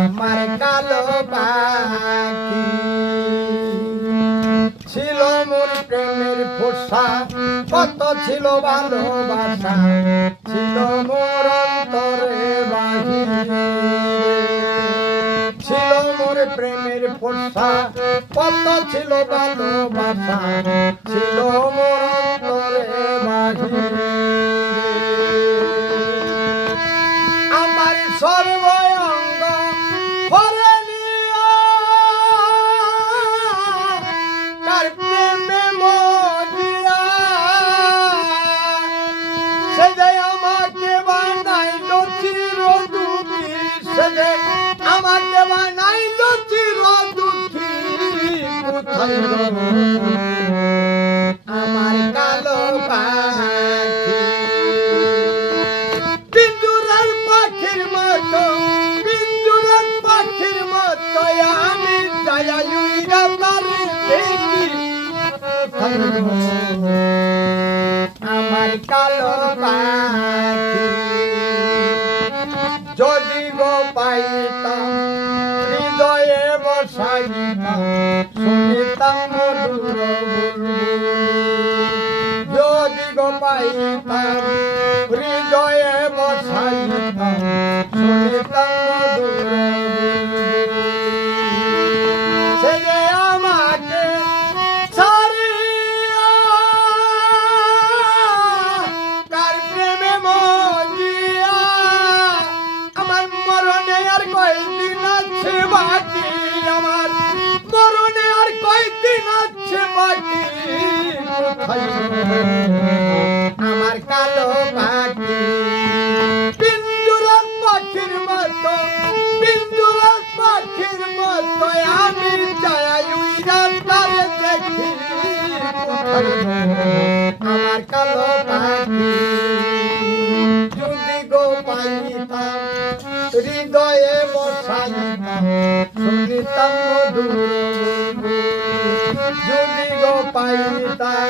আমার কালো পাখি ছিল মোর প্রেমের ফোসা কত ছিল ভালোবাসা ছিল মোর অন্তরে বাহি ছিল মোর প্রেমের ফোসা কত ছিল ভালোবাসা ছিল মোর অন্তরে আমার সর্বঙ্গ ভরে তার প্রেমে মজিয়া সে যে আমাকে বানাইল চির দুঃখী সে যে আমাকে বানাইল চির দুঃখী কোথায় আমার কালো পাখি। যদি গো পাইতাম, হৃদয়ে বসাইতাম, শুনিতাম যদি গো পাইতাম, হৃদয়ে বসাইতাম, শুনিতাম আমার কালো পাখি। পিঞ্জুরার পাখির মতো পিঞ্জুরার পাখির মতো আমি যাই উইরা দেখি। আমার কালো পাখি, যদি গো পাইতাম হৃদয়ে বসাইতাম শুনিতাম মধুর যদি গো পাইতাম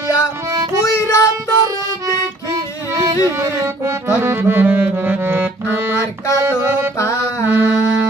যাইয়া উইরা তোর দেখি কোথায় আমার কালো পাখি